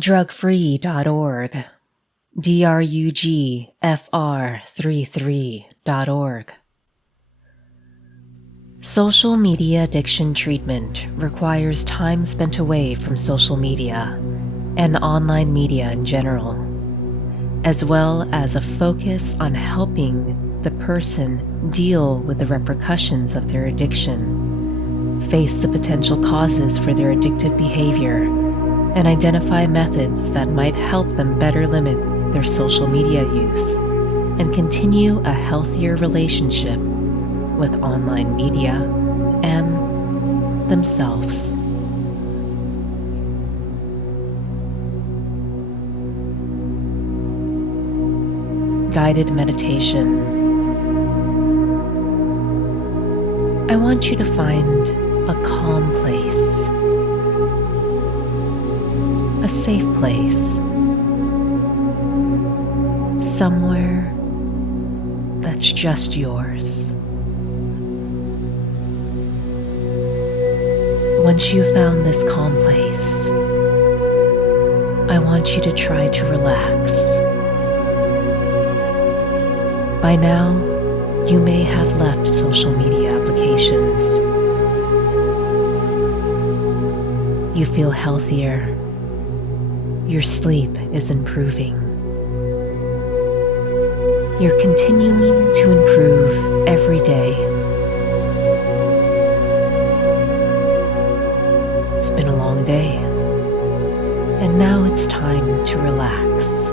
drugfree.org, drugfr33.org. Social media addiction treatment requires time spent away from social media and online media in general, as well as a focus on helping the person deal with the repercussions of their addiction, face the potential causes for their addictive behavior, and identify methods that might help them better limit their social media use and continue a healthier relationship with online media and themselves. Guided meditation. I want you to find a calm place, a safe place, somewhere that's just yours. Once you've found this calm place, I want you to try to relax. By now, you may have left social media applications. You feel healthier. Your sleep is improving. You're continuing to improve every day. It's been a long day, and now it's time to relax.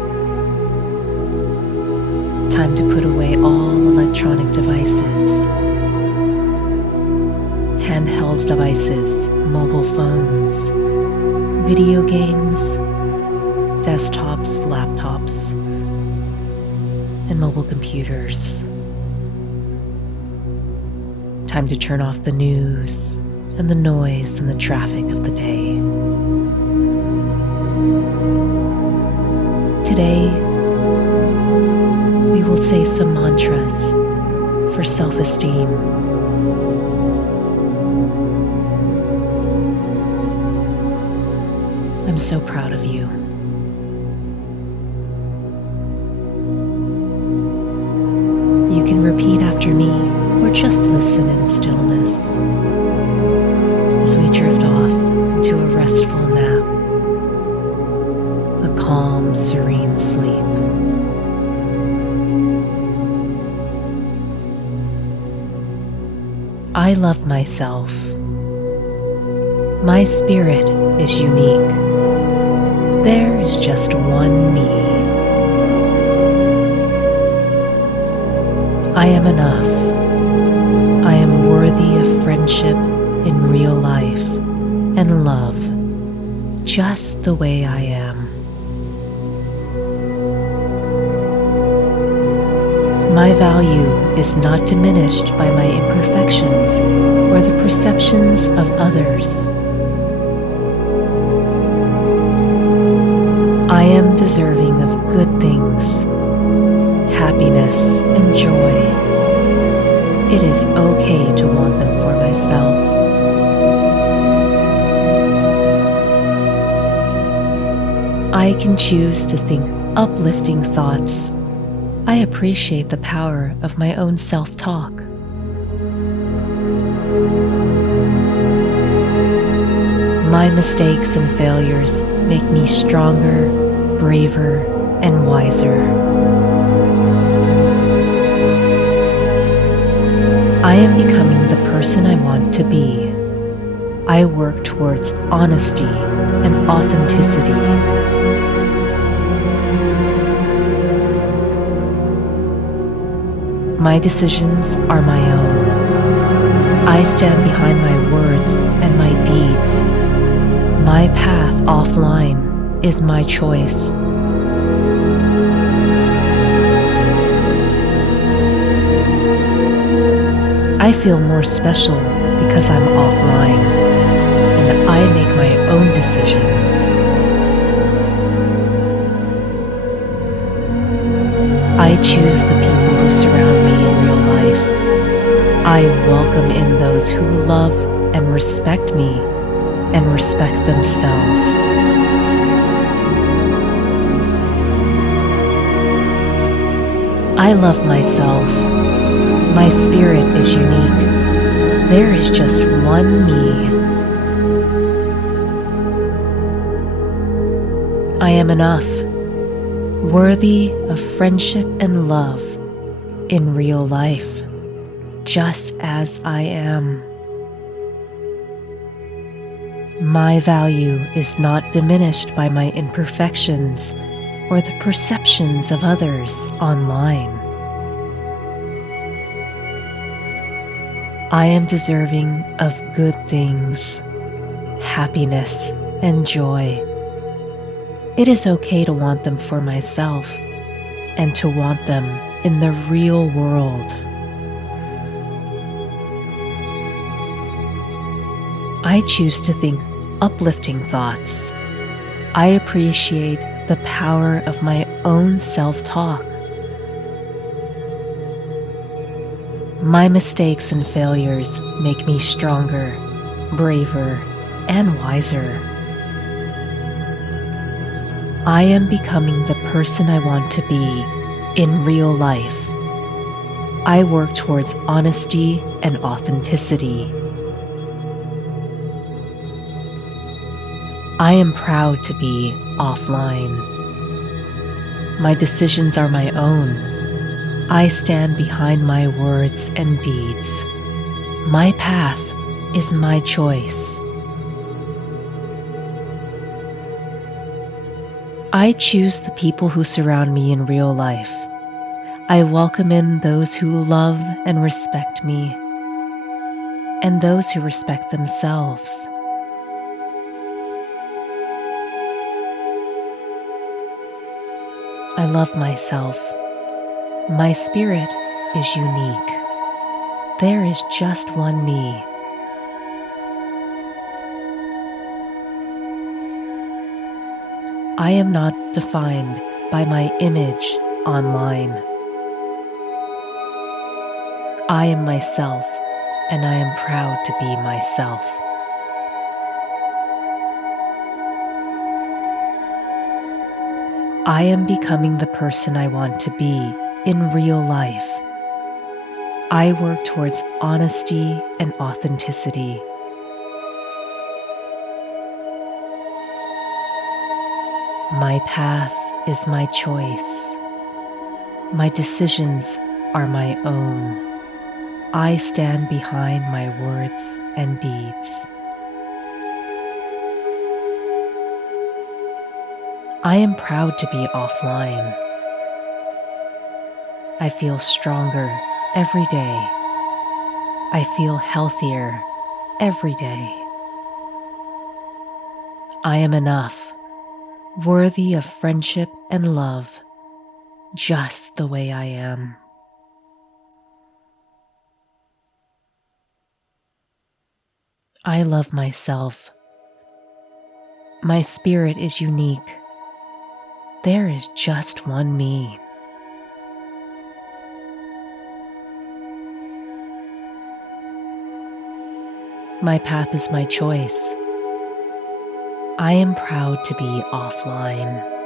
Time to put away all electronic devices, handheld devices, mobile phones, video games, desktops, laptops, and mobile computers. Time to turn off the news and the noise and the traffic of the day. Today, we will say some mantras for self-esteem. I'm so proud of you. You can repeat after me or just listen in stillness as we drift off into a restful nap, a calm, serene sleep. I love myself. My spirit is unique. There is just one me. I am enough. I am worthy of friendship in real life and love, just the way I am. My value is not diminished by my imperfections or the perceptions of others. I am deserving of good things, happiness, and joy. It is okay to want them for myself. I can choose to think uplifting thoughts. I appreciate the power of my own self-talk. My mistakes and failures make me stronger, braver, and wiser. I am becoming the person I want to be. I work towards honesty and authenticity. My decisions are my own. I stand behind my words and my deeds. My path offline is my choice. I feel more special because I'm offline, and I make my own decisions. I choose the people who surround me in real life. I welcome in those who love and respect me and respect themselves. I love myself. My spirit is unique. There is just one me. I am enough, worthy of friendship and love in real life, just as I am. My value is not diminished by my imperfections or the perceptions of others online. I am deserving of good things, happiness, and joy. It is okay to want them for myself and to want them in the real world. I choose to think uplifting thoughts. I appreciate the power of my own self-talk. My mistakes and failures make me stronger, braver, and wiser. I am becoming the person I want to be in real life. I work towards honesty and authenticity. I am proud to be offline. My decisions are my own. I stand behind my words and deeds. My path is my choice. I choose the people who surround me in real life. I welcome in those who love and respect me, and those who respect themselves. I love myself. My spirit is unique. There is just one me. I am not defined by my image online. I am myself, and I am proud to be myself. I am becoming the person I want to be in real life. I work towards honesty and authenticity. My path is my choice. My decisions are my own. I stand behind my words and deeds. I am proud to be offline. I feel stronger every day. I feel healthier every day. I am enough, worthy of friendship and love, just the way I am. I love myself. My spirit is unique. There is just one me. My path is my choice. I am proud to be offline.